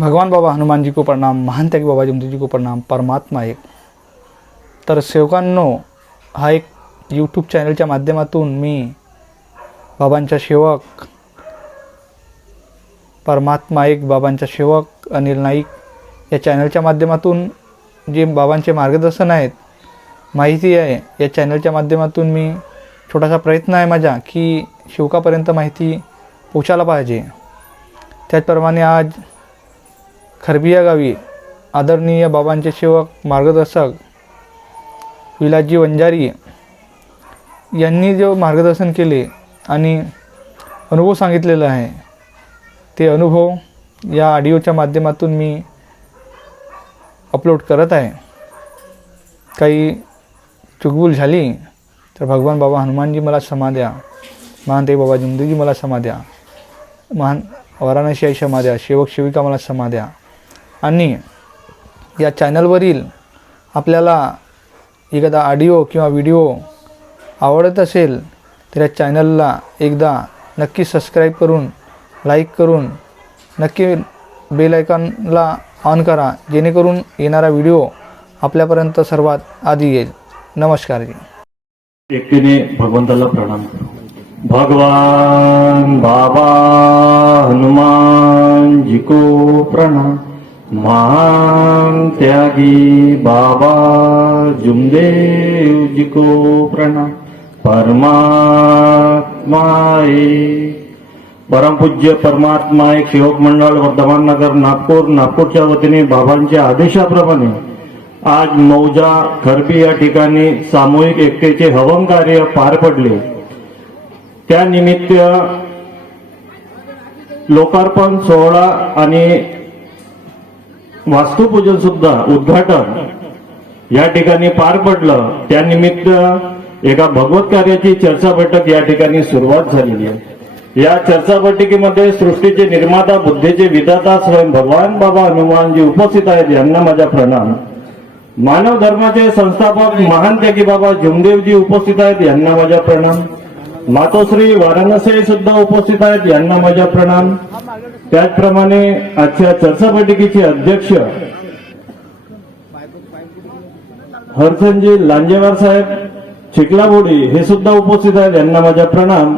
भगवान बाबा हनुमान जी को प्रणाम महान त्यागी बाबा जमदेव जी को प्रणाम परमात्मा एक. तर सेवकांनो हा एक यूट्यूब चॅनलच्या माध्यमातून मी बाबांचा सेवक परमात्मा एक बाबांचा सेवक अनिल नाईक या चॅनलच्या माध्यमातून जे बाबांचे मार्गदर्शन आहेत माहिती आहे या चॅनलच्या माध्यमातून मी छोटासा प्रयत्न आहे माझा की शिवकापर्यंत माहिती पोचायला पाहिजे. त्याचप्रमाणे आज खरबिया गावी आदरणीय बाबांचे सेवक मार्गदर्शक विलाजी वंजारी यांनी जो मार्गदर्शन केले आणि अनुभव सांगितलेला आहे ते अनुभव या ऑडिओच्या माध्यमातून मी अपलोड करत आहे. काही चुकभूल झाली तर भगवान बाबा हनुमानजी मला क्षमा द्या महान ते बाबा जिंदूजी मला क्षमा द्या महान वाराणसी आई क्षमा द्या सेवक सेविका मला क्षमा द्या. आणि या चॅनलवरील आपल्याला एखादा ऑडिओ किंवा व्हिडिओ आवडत असेल तर या चॅनलला एकदा नक्की सबस्क्राईब करून लाईक करून नक्की बेल आयकॉनला ऑन करा जेणेकरून येणारा व्हिडिओ आपल्यापर्यंत सर्वात आधी येईल. नमस्कार एकटीने भगवंताला प्रणाम. करू भगवान बाबा हनुमान जी को प्रणाम. महान त्यागी बाबा जुमदेव जी को प्रणाम परमात्मा एक परमपूज्य परमात्मा एक सेवक मंडळ वर्धमान नगर नागपूर. नागपूरच्या वतीने बाबांच्या आदेशाप्रमाणे आज मौजा खरबी या ठिकाणी सामूहिक एकतेचे हवन कार्य पार पडले. त्यानिमित्त लोकार्पण सोहळा आणि वास्तुपूजन सुद्धा उद्घाटन या ठिकाणी पार पडलं. त्यानिमित्त एका भगवत कार्याची चर्चा बैठक या ठिकाणी सुरुवात झालेली आहे. या चर्चा बैठकीमध्ये सृष्टीचे निर्माता बुद्धीचे विधाता स्वयं भगवान बाबा हनुमानजी उपस्थित आहेत यांना माझा प्रणाम. मानव धर्माचे संस्थापक महान त्यागी बाबा जुमदेवजी उपस्थित आहेत यांना माझा प्रणाम. मातोश्री वाराणसी सुद्धा उपस्थित आहेत यांना माझा प्रणाम. त्याचप्रमाणे आजच्या चर्चा बैठकीचे अध्यक्ष हरसनजी लांजेवार साहेब चिखलाबोडी हे सुद्धा उपस्थित आहेत यांना माझा प्रणाम.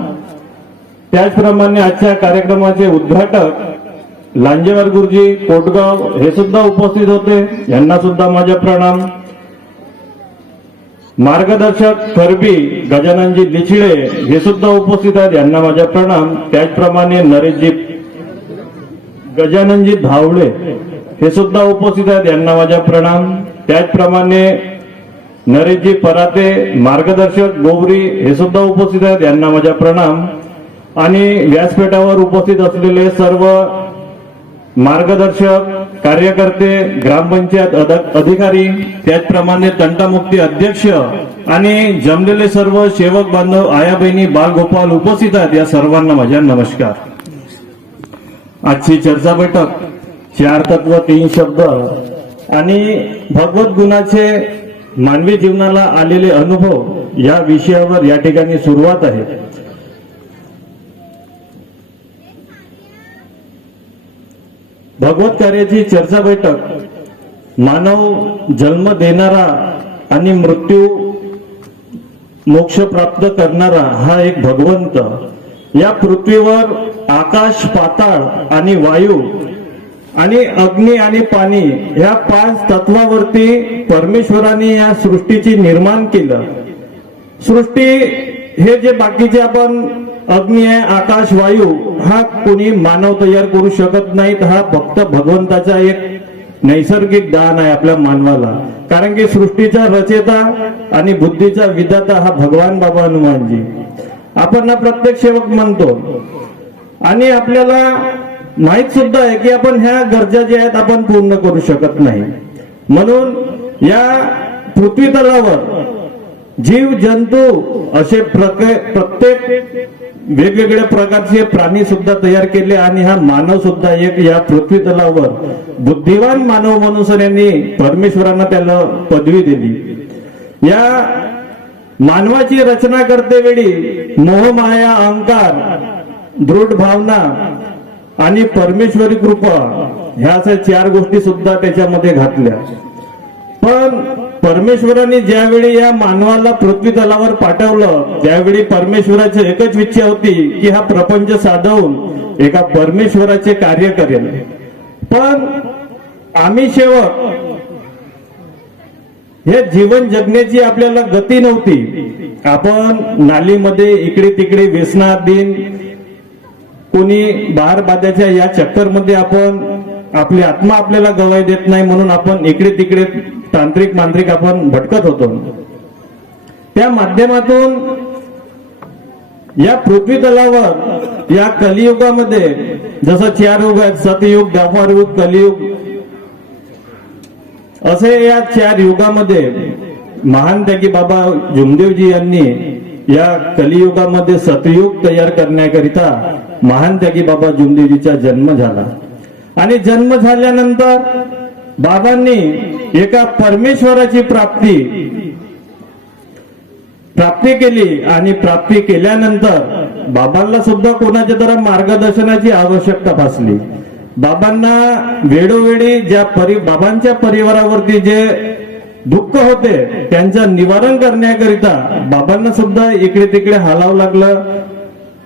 त्याचप्रमाणे आजच्या कार्यक्रमाचे उद्घाटक लांजेवार गुरुजी कोटगाव हे सुद्धा उपस्थित होते यांना सुद्धा माझा प्रणाम. मार्गदर्शक खरबी गजाननजी लिचिळे हे सुद्धा उपस्थित आहेत यांना माझा प्रणाम. त्याचप्रमाणे नरेशजी गजाननजी धावळे हे सुद्धा उपस्थित आहेत यांना माझा प्रणाम. त्याचप्रमाणे नरेशजी पराते मार्गदर्शक गोवरी हे सुद्धा उपस्थित आहेत यांना माझा प्रणाम. आणि व्यासपीठावर उपस्थित असलेले सर्व मार्गदर्शक कार्यकर्ते ग्रामपंचायत अधिकारी त्याचप्रमाणे तंटामुक्ती अध्यक्ष आणि जमलेले सर्व सेवक बांधव आया बहिणी बालगोपाल उपस्थित आहेत या सर्वांना माझ्या नमस्कार. आजची चर्चा बैठक चार तत्व तीन शब्द आणि भगवत गुणाचे मानवी जीवनाला आलेले अनुभव या विषयावर या ठिकाणी सुरुवात आहे. भगवत कार्याची चर्चा बैठक मानव जन्म देणारा आणि मृत्यू मोक्ष प्राप्त करणारा हा एक भगवंत या पृथ्वीवर आकाश पाताळ आणि वायू आणि अग्नी आणि पाणी ह्या पाच तत्वावरती परमेश्वराने या सृष्टीची निर्माण केलं. सृष्टी हे जे बाकीचे आपण अग्नी आहे आकाश वायू हा कोणी मानव तयार करू शकत नाहीत हा फक्त भगवंताचा एक नैसर्गिक दान आहे आपल्या मानवाला. कारण की सृष्टीचा रचेता आणि बुद्धीचा विधाता हा भगवान बाबा हनुमानजी. आपण ना प्रत्येक सेवक म्हणतो. आणि आपल्याला माहीत सुद्धा आहे की आपण ह्या गरजा ज्या आहेत आपण पूर्ण करू शकत नाही. म्हणून या पृथ्वी तलावर जीव जंतू असे प्रके- प्रत्येक वेगवेगळ्या प्रकारचे प्राणी सुद्धा तयार केले आणि हा मानव सुद्धा एक या पृथ्वी तलावर बुद्धिवान मानव म्हणून यांनी परमेश्वरांना त्याला पदवी दिली. या मानवाची रचना करते वेळी मोहमाया अहंकार दृढ भावना आणि परमेश्वरी कृपा ह्या अशा चार गोष्टी सुद्धा त्याच्यामध्ये घातल्या. पण परमेश्वराने ज्यावेळी या मानवाला पृथ्वी तलावर पाठवलं त्यावेळी परमेश्वराची एकच इच्छा होती की हा प्रपंच साधवून एका परमेश्वराचे कार्य करेल. पण आम्ही सेवक हे जीवन जगण्याची आपल्याला गती नव्हती. आपण नालीमध्ये इकडे तिकडे व्यसनाधीन कोणी बाहेर बाध्याच्या या चक्करमध्ये आपण आपली आत्मा आपल्याला गवाय देत नाही म्हणून आपण इकडे तिकडे तांत्रिक मांत्रिक आपण भटकत होतो. त्या माध्यमातून या पृथ्वी तलावर या कलियुगामध्ये जसं चार युग आहेत सतयुग द्वापर युग कलियुग असे या चार युगामध्ये महान त्यागी बाबा जुमदेवजी यांनी या कलियुगामध्ये सतयुग तयार करण्याकरिता महान त्यागी बाबा जुमदेवजीचा जन्म झाला. आणि जन्म झाल्यानंतर बाबांनी एका परमेश्वराची प्राप्ती प्राप्ती केली आणि प्राप्ती केल्यानंतर बाबांना सुद्धा कोणाच्या तर मार्गदर्शनाची आवश्यकता भासली. बाबांना वेळोवेळी ज्या परि बाबांच्या परिवारावरती जे दुःख होते त्यांचं निवारण करण्याकरिता बाबांना सुद्धा इकडे तिकडे हालावं लागलं.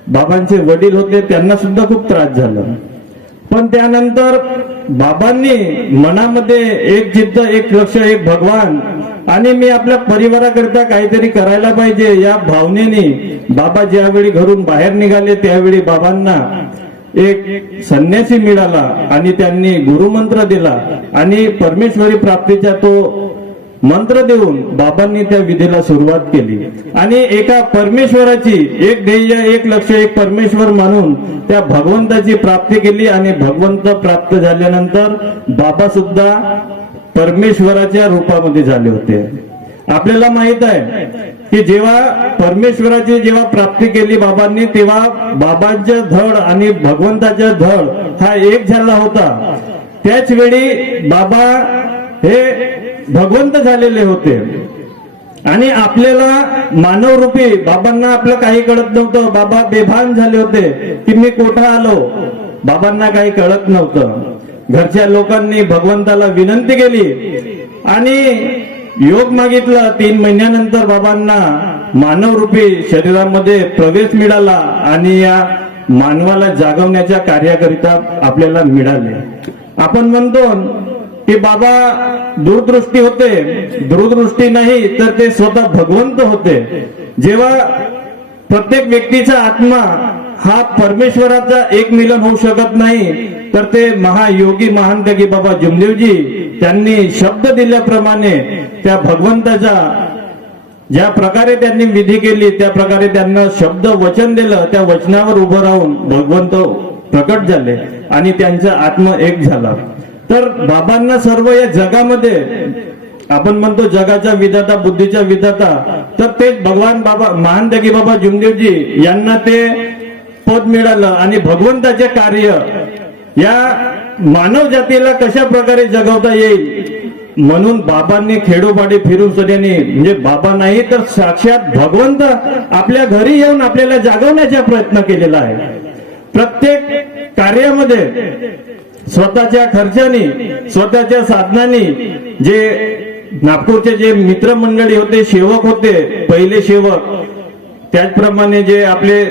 बाबांचे वडील होते त्यांना सुद्धा खूप त्रास झाला. पण त्यानंतर बाबांनी मनामध्ये एक जिद्द एक लक्ष एक भगवान आणि मी आपल्या परिवाराकरिता काहीतरी करायला पाहिजे या भावनेने बाबा ज्यावेळी घरून बाहेर निघाले त्यावेळी बाबांना एक संन्यासी मिळाला आणि त्यांनी गुरुमंत्र दिला आणि परमेश्वरी प्राप्तीचा तो मंत्र देऊन बाबांनी त्या विधीला सुरुवात केली. आणि एका परमेश्वराची एक ध्येय एक लक्ष एक परमेश्वर मानून त्या भगवंताची प्राप्ती केली आणि भगवंत प्राप्त झाल्यानंतर बाबा सुद्धा परमेश्वराच्या रूपामध्ये झाले होते. आपल्याला माहीत आहे की जेव्हा परमेश्वराची जेव्हा प्राप्ती केली बाबांनी तेव्हा बाबांच्या धड आणि भगवंताच्या धड हा एक झाला होता. त्याच वेळी बाबा हे भगवंत झालेले होते. आणि आपल्याला मानव रूपी बाबांना आपलं काही कळत नव्हतं. बाबा बेभान झाले होते की मी कोठा आलो? बाबांना काही कळत नव्हतं. घरच्या लोकांनी भगवंताला विनंती केली. आणि योग मागितला तीन महिन्यानंतर बाबांना मानव रूपी शरीरामध्ये प्रवेश मिळाला आणि या मानवाला जागवण्याच्या कार्याकरिता आपल्याला मिळाले. आपण म्हणतो की बाबा दूरदृष्टी होते दूरदृष्टी नाही तर ते स्वतः भगवंत होते. जेव्हा प्रत्येक व्यक्तीचा आत्मा हा परमेश्वराचा एक मिलन होऊ शकत नाही तर ते महायोगी महान बाबा जुमदेवजी त्यांनी शब्द दिल्याप्रमाणे त्या भगवंताचा ज्या प्रकारे त्यांनी विधी केली त्या प्रकारे त्यांना शब्द वचन दिलं त्या वचनावर उभं राहून भगवंत प्रकट झाले आणि त्यांचा आत्म एक झाला. तर बाबांना सर्व या जगामध्ये आपण म्हणतो जगाचा विधाता बुद्धीचा विधाता तर ते भगवान बाबा महान त्यागी बाबा जुमदेवजी यांना ते पद मिळालं आणि भगवंताचे कार्य या मानव जातीला कशा प्रकारे जगवता येईल? म्हणून बाबांनी खेडोपाडी फिरून सध्याने म्हणजे बाबा नाही तर साक्षात भगवंत आपल्या घरी येऊन आपल्याला जागवण्याचा प्रयत्न केलेला आहे. प्रत्येक कार्यामध्ये स्वतःच्या खर्चाने स्वतःच्या साधनांनी जे नागपूरचे जे मित्रमंडळी होते सेवक होते पहिले सेवक त्याचप्रमाणे जे आपले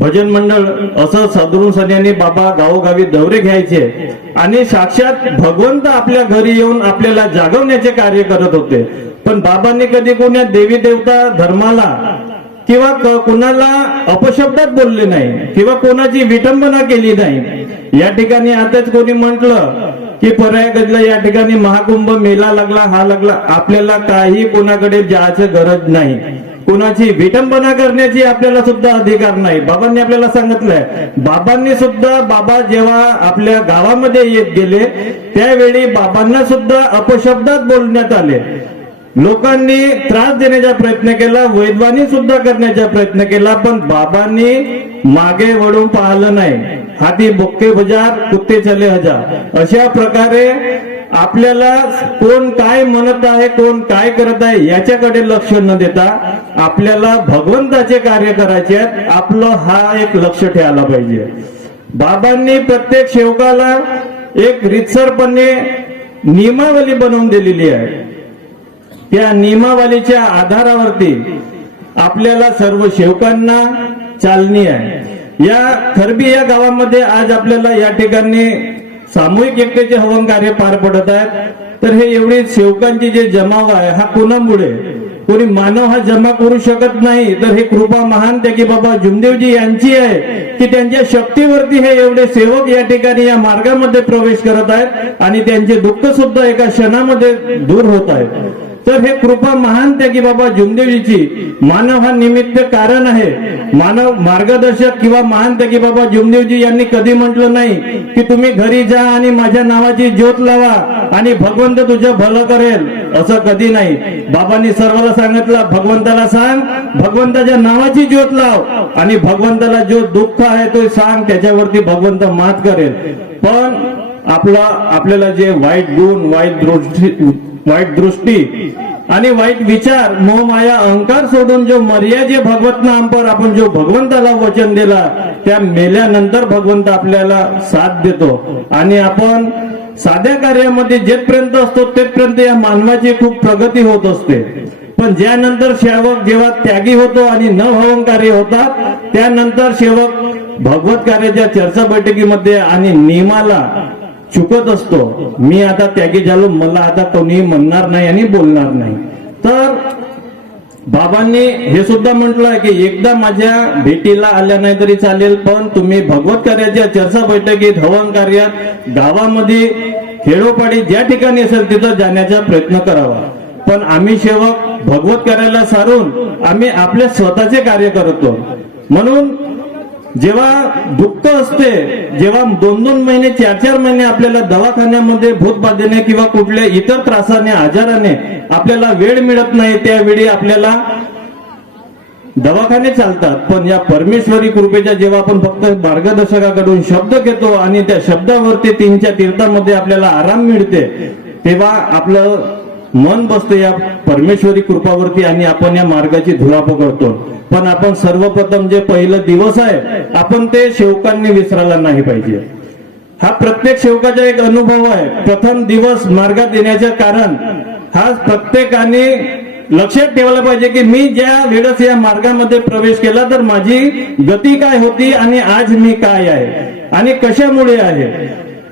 भजन मंडळ असं सदरून सध्याने बाबा गावोगावी दौरे घ्यायचे. आणि साक्षात भगवंत आपल्या घरी येऊन आपल्याला जागवण्याचे कार्य करत होते. पण बाबांनी कधी कोण्या देवी देवता धर्माला किंवा कोणाला अपशब्दात बोलले नाही किंवा कोणाची विटंबना केली नाही. या ठिकाणी आताच कोणी म्हंटल की पर्यागजला या ठिकाणी महाकुंभ मेला लागला हा लागला. आपल्याला काही कोणाकडे जायचं गरज नाही. कुणाची विटंबना करण्याची आपल्याला सुद्धा अधिकार नाही. बाबांनी आपल्याला सांगितलंय. बाबांनी सुद्धा बाबा जेव्हा आपल्या गावामध्ये येत गेले त्यावेळी बाबांना सुद्धा अपशब्दात बोलण्यात आले. लोकांनी त्रास देण्याचा प्रयत्न केला वैद्वानी सुद्धा करण्याचा प्रयत्न केला पण बाबांनी मागे वळून पाहिलं नाही. हाती बुक्के हजार कुत्ते चले हजार. अशा प्रकारे आपल्याला कोण काय म्हणत आहे कोण काय करत आहे याच्याकडे लक्ष न देता आपल्याला भगवंताचे कार्य करायचे आहेत. आपलं हा एक लक्ष ठेवायला पाहिजे. बाबांनी प्रत्येक सेवकाला एक रितसरपणे नियमावली बनवून दिलेली आहे. त्या नियमावलीच्या आधारावरती आपल्याला सर्व सेवकांना चालणी आहे. या खरबी या गावामध्ये आज आपल्याला या ठिकाणी सामूहिक एकतेचे हवन कार्य पार पडत आहेत. तर हे एवढी सेवकांची जे जमाव आहे हा कोणामुळे? कोणी मानव हा जमा करू शकत नाही. तर हे कृपा महान त्याकी बाबा जुमदेवजी यांची आहे की त्यांच्या शक्तीवरती हे एवढे सेवक या ठिकाणी या मार्गामध्ये प्रवेश करत आहेत आणि त्यांचे दुःख सुद्धा एका क्षणामध्ये दूर होत आहेत. तर हे कृपा महान त्या की बाबा जुमदेवजीची. मानव हा निमित्त कारण आहे. मानव मार्गदर्शक किंवा महान त्या की बाबा जुमदेवजी यांनी कधी म्हटलं नाही की तुम्ही घरी जा आणि माझ्या नावाची ज्योत लावा आणि भगवंत तुझं भलं करेल. असं कधी नाही. बाबांनी सर्वांना सांगितलं भगवंताला सांग भगवंताच्या नावाची ज्योत लाव आणि भगवंताला जो दुःख आहे तो सांग त्याच्यावरती भगवंत मात करेल. पण आपला आपल्याला जे वाईट गुण वाईट दृष्टी वाईट दृष्टी आणि वाईट विचार मो माया अहंकार सोडून जो मर्यादे भगवत नाम पर आपण जो भगवंताला वचन दिला त्या मेल्यानंतर भगवंत आपल्याला साथ देतो. आणि आपण साध्या कार्यामध्ये जेथपर्यंत असतो तेथपर्यंत या मानवाची खूप प्रगती होत असते. पण ज्यानंतर सेवक जेव्हा त्यागी होतो आणि न हवंकारी होतात त्यानंतर सेवक भगवत कार्याच्या चर्चा बैठकीमध्ये आणि नियमाला चुकत असतो. मी आता त्यागी झालो मला आता कोणी म्हणणार नाही आणि बोलणार नाही. तर बाबांनी हे सुद्धा म्हटलंय की एकदा माझ्या भेटीला आल्या नाही तरी चालेल पण तुम्ही भगवत कार्याच्या चर्चा बैठकीत हवन कार्यात गावामध्ये खेडोपाडी ज्या ठिकाणी असेल तिथं जाण्याचा प्रयत्न करावा. पण आम्ही सेवक भगवत कार्याला सारून आम्ही आपले स्वतःचे कार्य करतो. म्हणून जेव्हा दुःख असते जेव्हा दोन दोन महिने चार चार महिने आपल्याला दवाखान्यामध्ये भूतबाधेने किंवा कुठल्या इतर त्रासाने आजाराने आपल्याला वेळ मिळत नाही त्यावेळी आपल्याला दवाखाने चालतात. पण या परमेश्वरी कृपेच्या जेव्हा आपण फक्त मार्गदर्शकाकडून शब्द घेतो आणि त्या शब्दावरती तीनच्या तीर्थामध्ये आपल्याला आराम मिळते तेव्हा आपलं मन बसतं या परमेश्वरी कृपावरती आणि आपण या मार्गाची धुरा पकडतो पण आपण सर्वप्रथम जे पहिलं दिवस आहे आपण ते शेवकांनी विसरायला नाही पाहिजे. हा प्रत्येक शेवकाचा एक अनुभव आहे. प्रथम दिवस मार्गात येण्याचे कारण हा प्रत्येकाने लक्षात ठेवायला पाहिजे की मी ज्या वेळेस या मार्गामध्ये प्रवेश केला तर माझी गती काय होती आणि आज मी काय आहे आणि कशामुळे आहे?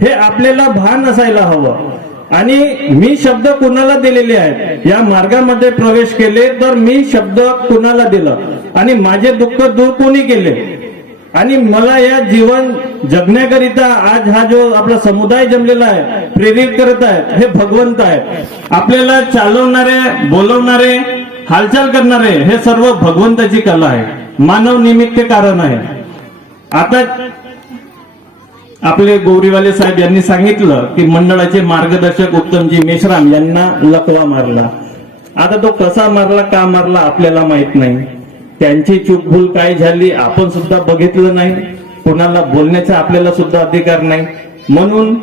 हे आपल्याला भान असायला हवं. आणि मी शब्द कुणाला दिलेले आहेत? या मार्गामध्ये प्रवेश केले तर मी शब्द कुणाला दिलं? आणि माझे दुःख दूर कोणी केले? आणि मला या जीवन जगण्याकरिता आज हा जो आपला समुदाय जमलेला आहे प्रेरित करत आहेत हे भगवंत आहे. आपल्याला चालवणारे बोलवणारे हालचाल करणारे हे सर्व भगवंताची कला आहे. मानव निमित्त कारण आहे. आता आपले गौरीवाले साहेब यांनी सांगितलं की मंडळाचे मार्गदर्शक उत्तमजी मेश्राम यांना लकवा मारला. आता तो कसा मारला का मारला आपल्याला माहीत नाही. त्यांची चूकभूल काय झाली आपण सुद्धा बघितलं नाही. कोणाला बोलण्याचा आपल्याला सुद्धा अधिकार नाही. म्हणून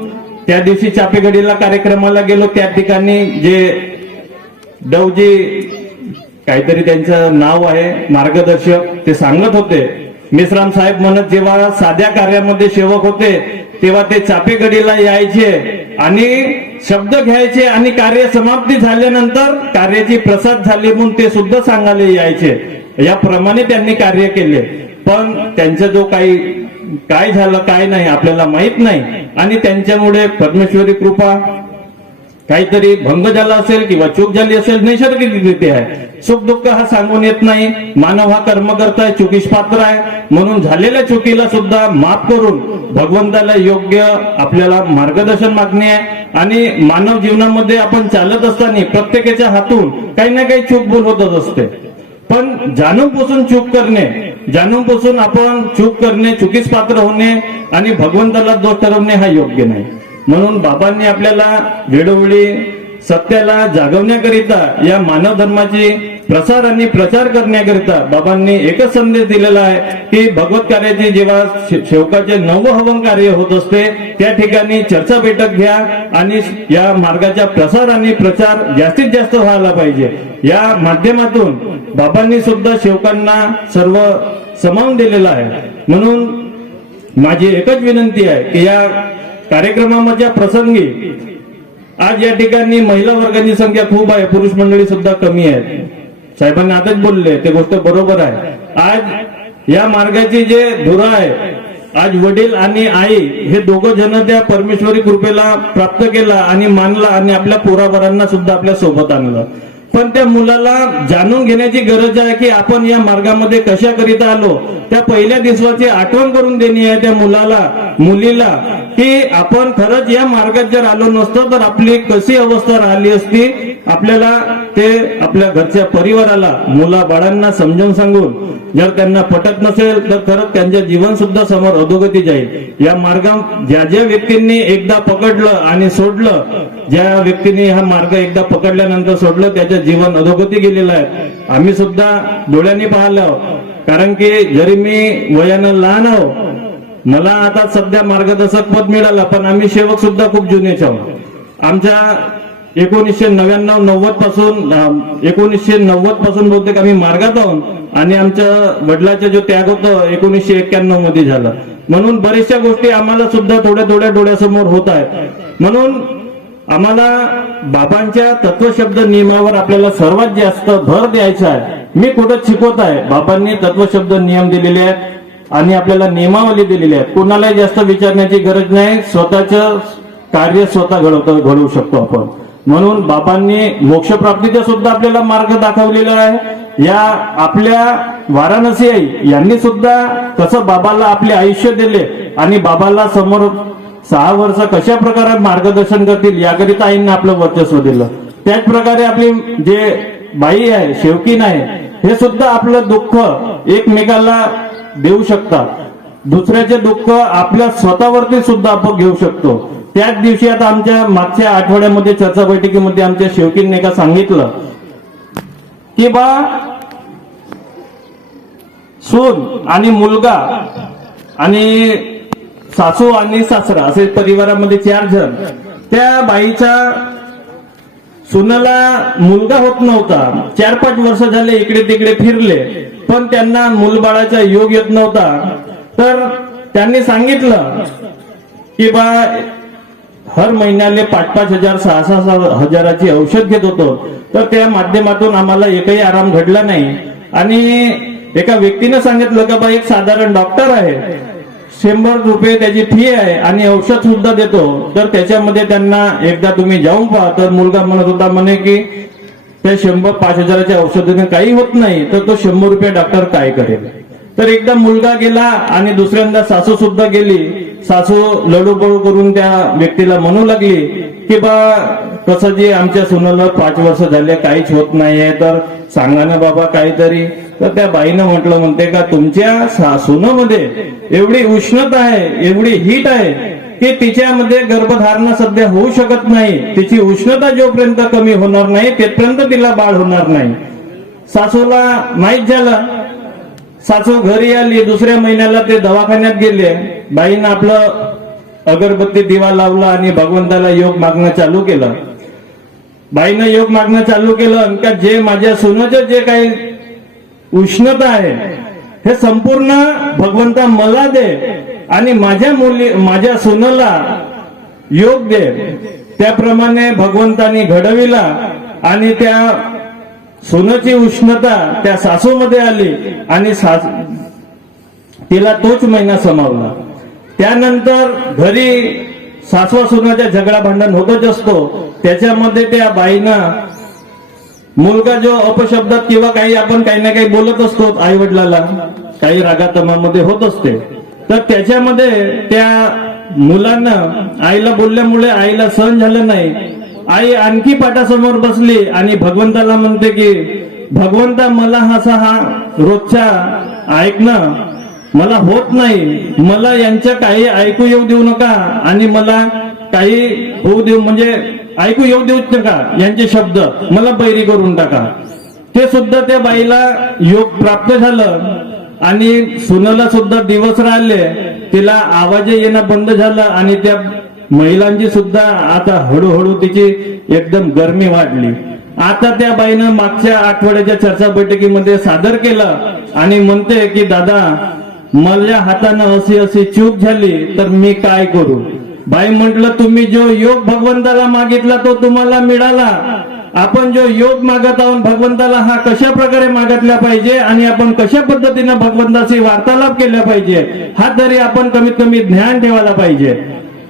त्या दिवशी चापेगडीला कार्यक्रमाला गेलो. त्या ठिकाणी जे डवजी काहीतरी त्यांचं नाव आहे मार्गदर्शक ते सांगत होते. मेसराम साहेब म्हणत जेव्हा साध्या कार्यामध्ये सेवक होते तेव्हा ते चापेगडीला यायचे आणि शब्द घ्यायचे आणि कार्य समाप्ती झाल्यानंतर कार्याची प्रसाद झाली म्हणून ते सुद्धा सांगायला यायचे. याप्रमाणे त्यांनी कार्य केले. पण त्यांचा जो काही काय झालं काय नाही आपल्याला माहीत नाही. आणि त्यांच्यामुळे परमेश्वरी कृपा काहीतरी भंग झाला असेल किंवा चूक झाली असेल नैसर्गिकरित्या आहे. सुख दुःख हा सांगून येत नाही. मानव हा कर्म करताय चुकीस पात्र आहे. म्हणून झालेल्या चुकीला सुद्धा माफ करून भगवंताला योग्य आपल्याला मार्गदर्शन मागणे आहे. आणि मानव जीवनामध्ये आपण चालत असताना प्रत्येकाच्या हातून काही ना काही चूक बोलवतच होतच असते. पण जाणून पुसून चूक करणे जाणून पुसून आपण चूक करणे चुकीस पात्र होणे आणि भगवंताला दोष ठरवणे हा योग्य नाही. म्हणून बाबांनी आपल्याला वेळोवेळी सत्याला जागवण्याकरिता या मानव धर्माची प्रसार आणि प्रचार करण्याकरिता बाबांनी एकच संदेश दिलेला आहे की भगवत कार्याचे जेव्हा शे- नव हवन कार्य होत असते त्या ठिकाणी चर्चा बैठक घ्या आणि या मार्गाचा प्रसार आणि प्रचार जास्तीत जास्त व्हायला पाहिजे. या माध्यमातून बाबांनी सुद्धा शेवकांना सर्व समावून दिलेलं आहे. म्हणून माझी एकच विनंती आहे की या कार्यक्रमामध्ये प्रसंगी आज या ठिकाणी महिला वर्गाची संख्या खूप आहे पुरुष मंडळी सुद्धा कमी आहे साहेबांनी आताच बोलले ते गोष्ट बरोबर आहे. आज या मार्गाची जे धुरा आहे आज वडील आणि आई हे दोघं जण त्या परमेश्वरी कृपेला प्राप्त केला आणि मानला आणि आपल्या पोराबरांना सुद्धा आपल्यासोबत आणलं. पण त्या मुलाला जाणून घेण्याची गरज आहे की आपण या मार्गामध्ये कशा करीत आलो? त्या पहिल्या दिवसाची आठवण करून देणे आहे त्या मुलाला मुलीला की आपण खरंच या मार्गात जर आलो नसतो तर आपली कशी अवस्था राहिली असती? आपल्याला ते आपल्या घरच्या परिवाराला मुला बाळांना समजावून सांगून जर त्यांना पटत नसेल तर खरंच त्यांच्या जीवन सुद्धा समोर अधोगती जाईल. या मार्गा ज्या ज्या व्यक्तींनी एकदा पकडलं आणि सोडलं ज्या व्यक्तीने हा मार्ग एकदा पकडल्यानंतर सोडलं त्याच्या जीवन अधोगती गेलेलं आहे. आम्ही सुद्धा डोळ्यांनी पाहिलं कारण की जरी मी वयानं लहान आहो मला आता सध्या मार्गदर्शक पद मिळालं पण आम्ही सेवक सुद्धा खूप जुनेच आहोत. आमच्या एकोणीसशे नव्याण्णव नव्वदपासून एकोणीसशे नव्वदपासून बहुतेक आम्ही मार्गात आहोत आणि आमच्या वडिलाचा जो त्याग होतो एकोणीसशे एक्क्याण्णवमध्ये झाला. म्हणून बऱ्याचशा गोष्टी आम्हाला सुद्धा थोड्या थोड्या डोळ्यासमोर होत आहेत. म्हणून आम्हाला बाबांच्या तत्वशब्द नियमावर आपल्याला सर्वात जास्त भर द्यायचा आहे. मी कुठं शिकवत आहे? बाबांनी तत्वशब्द नियम दिलेले आहेत आणि आपल्याला नियमावली दिलेली आहे कुणालाही जास्त विचारण्याची गरज नाही. स्वतःच कार्य स्वतः घडवता घडवू शकतो आपण. म्हणून बाबांनी मोक्षप्राप्तीचा सुद्धा आपल्याला मार्ग दाखवलेला आहे. या आपल्या वाराणसी आई यांनी सुद्धा कसं बाबाला आपले आयुष्य दिले आणि बाबाला समोर सहा वर्ष कशा प्रकारे मार्गदर्शन करतील याकरिता आईंना आपलं वर्चस्व दिलं. त्याच प्रकारे आपली जे बाई आहे शेवकीन आहे हे सुद्धा आपलं दुःख एकमेकाला देऊ शकतात. दुसऱ्याचे दुःख आपल्या स्वतःवरती सुद्धा आपण घेऊ शकतो. त्याच दिवशी आता आमच्या मागच्या आठवड्यामध्ये चर्चा बैठकीमध्ये आमच्या शेवकींनी का सांगितलं की बा सून आणि मुलगा आणि सासू आणि सासरा असे परिवारामध्ये चार जण. त्या बाईच्या सुनाला मुलगा होत नव्हता. चार पाच वर्ष झाले इकडे तिकडे फिरले पण त्यांना मुलबाळाचा योग येत नव्हता. तर त्यांनी सांगितलं की बा हर महिन्याले पाच पाच हजार सहा सहा हजाराची औषध घेत होतो. तर त्या माध्यमातून आम्हाला एकही आराम घडला नाही. आणि एका व्यक्तीने सांगितलं का बा एक साधारण डॉक्टर आहे. शंभर रुपये त्याची फी आहे आणि औषध सुद्धा देतो. तर त्याच्यामध्ये त्यांना एकदा तुम्ही जाऊन पहा. तर मुलगा म्हणत होता म्हणे की त्या शंभर पाच हजाराच्या औषधाने काही होत नाही. तर तो शंभर रुपये डॉक्टर काय करेल? तर एकदा मुलगा गेला आणि दुसऱ्यांदा सासू सुद्धा गेली. सासू लडूबडू करून त्या व्यक्तीला म्हणू लागली की बा कसं जे आमच्या सुनाला पाच वर्ष झाले काहीच होत नाहीये. तर सांगा ना बाबा काहीतरी. तर त्या बाईनं म्हटलं म्हणते का तुमच्या सासूनमध्ये एवढी उष्णता आहे एवढी हीट आहे की तिच्यामध्ये गर्भधारणा सध्या होऊ शकत नाही. तिची उष्णता जोपर्यंत कमी होणार नाही तेपर्यंत तिला बाळ होणार नाही. सासूला माहीत झालं. सासू घरी आली दुसऱ्या महिन्याला ते दवाखान्यात गेले. बाईनं आपलं अगरबत्ती दिवा लावला आणि भगवंताला योग मागणं चालू केलं. बाईनं योग मागणं चालू केलं का जे माझ्या सुनाचं जे काही उष्णता आहे. हे संपूर्ण भगवंता मला दे आणि माझ्या मुली माझ्या सोनला योग दे. त्याप्रमाणे भगवंतानी घडविला आणि त्या सोनची उष्णता त्या सासूमध्ये आली आणि सास तिला तोच महिना समावला. त्यानंतर घरी सासवा सुनाच्या झगडा भांडण होतच असतो. त्याच्यामध्ये त्या बाईनं मुलगा जो अपशब्दात किंवा काही आपण काही ना काही बोलत असतो आई वडिलाला काही रागातमामध्ये होत असते तर त्याच्यामध्ये त्या मुलांना आईला बोलल्यामुळे आईला सहन झालं नाही. आई आणखी पाटासमोर बसली आणि भगवंताला म्हणते की भगवंता मला असा हा रोजच्या ऐकणं मला होत नाही. मला यांच्या काही ऐकू येऊ देऊ नका आणि मला काही होऊ देऊ. म्हणजे ऐकू येऊ देऊच नका. यांचे शब्द मला बैरी करून टाका. ते सुद्धा त्या बाईला योग प्राप्त झालं आणि सुनाला सुद्धा दिवस राहिले. तिला आवाज येणं बंद झालं आणि त्या महिलांची सुद्धा आता हळूहळू तिची एकदम गरमी वाढली. आता त्या बाईनं मागच्या आठवड्याच्या चर्चा बैठकीमध्ये सादर केलं आणि म्हणते की दादा मला हातानं अशी अशी चूक झाली तर मी काय करू? बाई म्हटलं तुम्ही जो योग भगवंताला मागितला तो तुम्हाला मिळाला. आपण जो योग मागत आहोत भगवंताला हा कशा प्रकारे मागितला पाहिजे आणि आपण कशा पद्धतीनं भगवंताशी वार्तालाप केला पाहिजे हा तरी आपण कमीत कमी ज्ञान ठेवायला पाहिजे.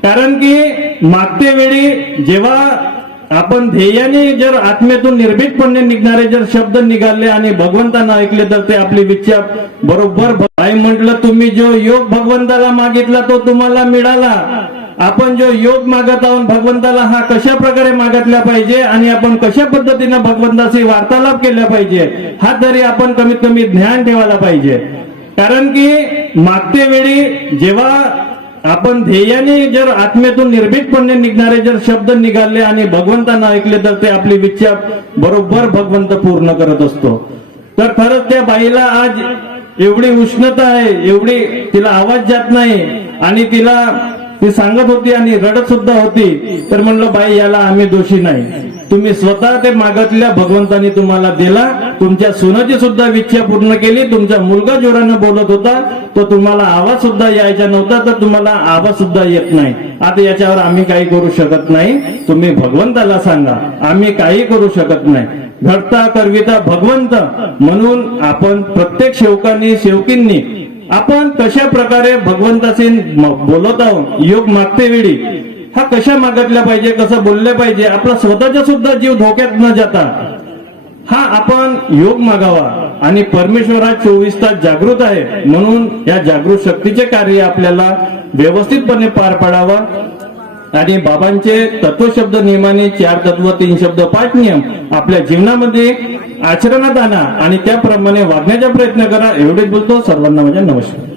कारण की मागते वेळी जेव्हा आपण ध्येयाने जर आत्मेतून निर्भीकपणे निघणारे जर शब्द निघाले आणि भगवंतांना ऐकले तर ते आपली विचार बरोबर आई म्हटलं तुम्ही जो योग भगवंताला मागितला तो तुम्हाला मिळाला. आपण जो योग मागत आहोत भगवंताला हा कशा प्रकारे मागितला पाहिजे आणि आपण कशा पद्धतीनं भगवंताशी वार्तालाप केला पाहिजे हा तरी आपण कमीत कमी ज्ञान ठेवायला पाहिजे. कारण की मागते वेळी जेव्हा आपण ध्येयाने जर आत्मेतून निर्भीकपणे निघणारे जर शब्द निघाले आणि भगवंतांना ऐकले तर ते आपली विचार बरोबर भगवंत पूर्ण करत असतो. तर खरंच त्या बाईला आज एवढी उष्णता आहे एवढी तिला आवाज जात नाही आणि तिला ती सांगत होती आणि रडत सुद्धा होती. तर म्हणलं बाई याला आम्ही दोषी नाही. तुम्ही स्वतः ते मागतल्या भगवंतानी तुम्हाला दिला. तुमच्या सुनाची सुद्धा इच्छा पूर्ण केली. तुमचा मुलगा जोरानं बोलत होता. तो तुम्हाला आवाज सुद्धा यायचा नव्हता तर तुम्हाला आवाज सुद्धा येत नाही. आता याच्यावर आम्ही काही करू शकत नाही. तुम्ही भगवंताला सांगा. आम्ही काही करू शकत नाही. घडता करविता भगवंत. म्हणून आपण प्रत्येक सेवकांनी सेवकींनी आपण कशा प्रकारे भगवंताशी बोलत आहोत. योग मागते वेळी हा कशा मागितल्या पाहिजे कसं बोलले पाहिजे आपला स्वतःचा सुद्धा जीव धोक्यात न जाता. हा आपण योग मागावा आणि परमेश्वर हा चोवीस तास जागृत आहे. म्हणून या जागृत शक्तीचे कार्य आपल्याला व्यवस्थितपणे पार पाडावा. आणि बाबांचे तत्वशब्द नियमाने चार तत्व तीन शब्द पाच नियम आपल्या जीवनामध्ये आचरणात आणा आणि त्याप्रमाणे वागण्याचा प्रयत्न करा. एवढेच बोलतो. सर्वांना माझ्या नमस्कार.